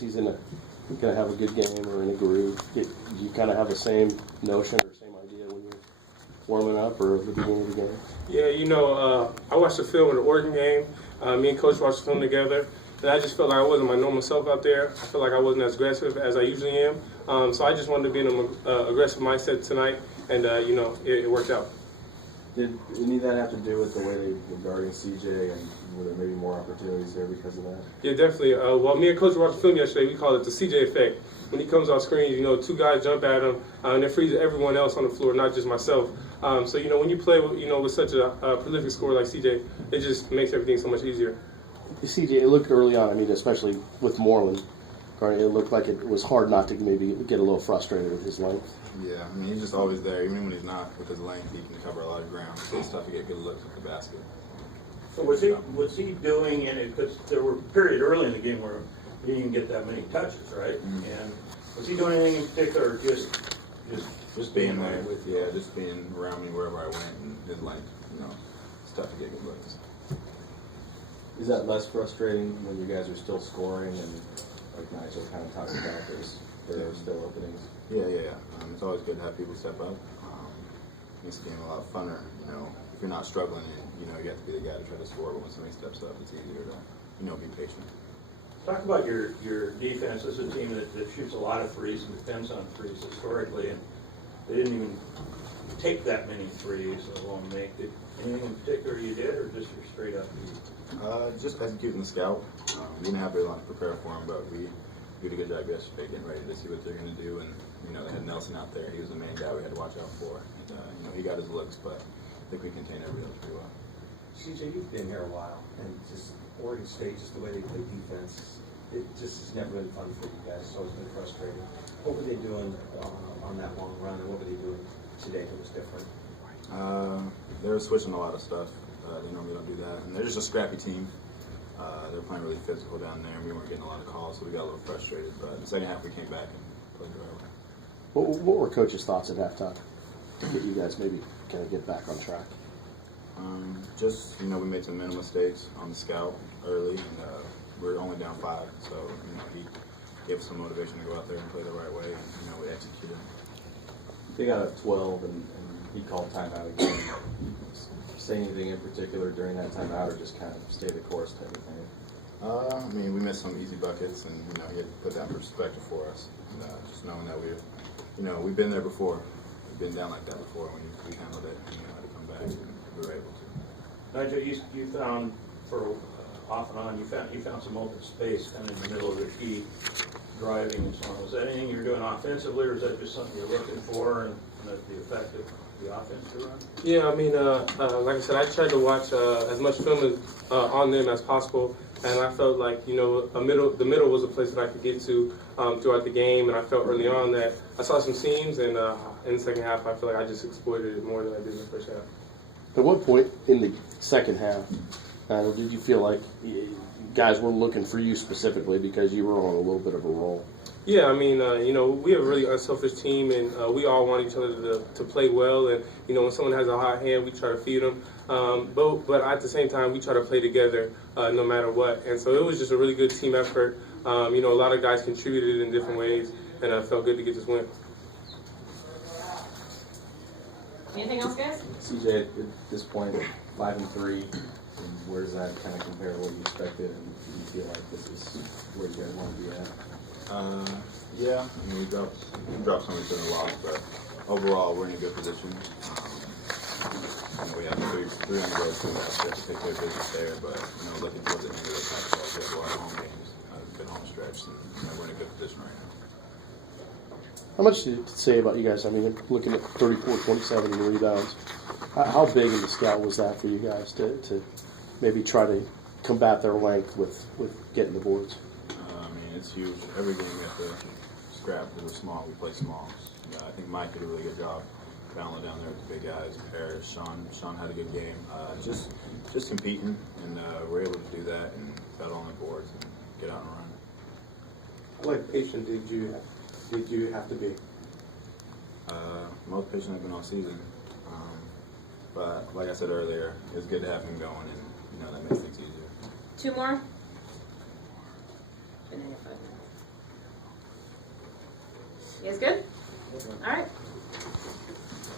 he's gonna have a good game or in a groove. Do you kind of have the same notion or same idea when you're warming up or at the beginning of the game? Yeah, I watched the film of the Oregon game. Me and Coach watched the film together, and I just felt like I wasn't my normal self out there. I felt like I wasn't as aggressive as I usually am. So I just wanted to be in an aggressive mindset tonight, and it worked out. Did any of that have to do with the way they were guarding CJ, and were there maybe more opportunities there because of that? Yeah, definitely. Well, me and Coach watched the film yesterday. We call it the CJ effect. When he comes off screen, two guys jump at him, and it frees everyone else on the floor, not just myself. So when you play with such a prolific scorer like CJ, it just makes everything so much easier. CJ, it looked early on, especially with Moreland, it looked like it was hard not to maybe get a little frustrated with his length. Yeah, he's just always there. Even when he's not with his length, he can cover a lot of ground. So it's tough to get good looks at the basket. So was he doing any, because there were periods early in the game where he didn't get that many touches, right? Mm-hmm. And was he doing anything in particular, or just being there with you? Yeah, just being around me wherever I went, and his length, it's tough to get good looks. Is that less frustrating when you guys are still scoring and, like Nigel kind of talked about, there are still openings? Yeah. It's always good to have people step up. Makes the game a lot funner. If you're not struggling, you have to be the guy to try to score. But when somebody steps up, it's easier to, be patient. Talk about your defense. This is a team that shoots a lot of threes and depends on threes historically, and they didn't even take that many threes along make. Anything in particular you did, or just your straight up? Just executing the scout. We didn't have very long to prepare for them, but we did a good job yesterday getting ready to see what they're going to do. And they had Nelson out there. He was the main guy we had to watch out for. And, he got his looks, but I think we contained everybody else pretty well. CJ, you've been here a while, and just Oregon State, just the way they play defense, it just has never been fun for you guys. It's always been frustrating. What were they doing on that long run, and what were they doing today that was different? They were switching a lot of stuff. They normally don't do that. And they're just a scrappy team. They were playing really physical down there, and we weren't getting a lot of calls, so we got a little frustrated. But in the second half, we came back and played the right way. What were Coach's thoughts at halftime to get you guys maybe kind of get back on track? We made some minimal mistakes on the scout early, and we were only down 5. So, he gave us some motivation to go out there and play the right way, and, we executed. They got up 12, and he called timeout again. Say anything in particular during that timeout, or just kind of stay the course type of thing? We missed some easy buckets, and he had to put that in perspective for us. And just knowing that we've been there before, we've been down like that before. When we handled it, and had to come back, and we were able to. Nigel, you found for off and on, you found some open space kind of in the middle of the key, driving and so on. Was that anything you're doing offensively, or is that just something you're looking for and the effect of the offense to run? Yeah, like I said, I tried to watch as much film on them as possible, and I felt like the middle was a place that I could get to throughout the game, and I felt early on that I saw some seams, and in the second half, I feel like I just exploited it more than I did in the first half. At what point in the second half did you feel like guys were looking for you specifically because you were on a little bit of a roll? Yeah, we have a really unselfish team, and we all want each other to play well. And when someone has a hot hand, we try to feed them. But at the same time, we try to play together no matter what. And so it was just a really good team effort. A lot of guys contributed in different ways, and it felt good to get this win. Anything else, guys? CJ, at this point, 5-3, where does that kind of compare to what you expected, and do you feel like this is where you guys want to be at? Yeah, we dropped some into the loss, but overall we're in a good position. We have three on the road, so we have to take care of business there. But looking towards the end of the Pac-12, we have a lot of home games, good home stretch, and we're in a good position right now. How much did it say about you guys? Looking at 34, 27 in rebounds. How big of a scout was that for you guys to maybe try to combat their length with getting the boards? It's huge. Every game we have to scrap because we're small. We play small. I think Mike did a really good job battling down there with the big guys. Parrish, Sean had a good game. Just competing, and we're able to do that and battle on the boards and get out and run. How patient did you have to be? Most patient I've been all season. But like I said earlier, it's good to have him going, and that makes things easier. 2 more? Been in your 5 minutes. You guys good?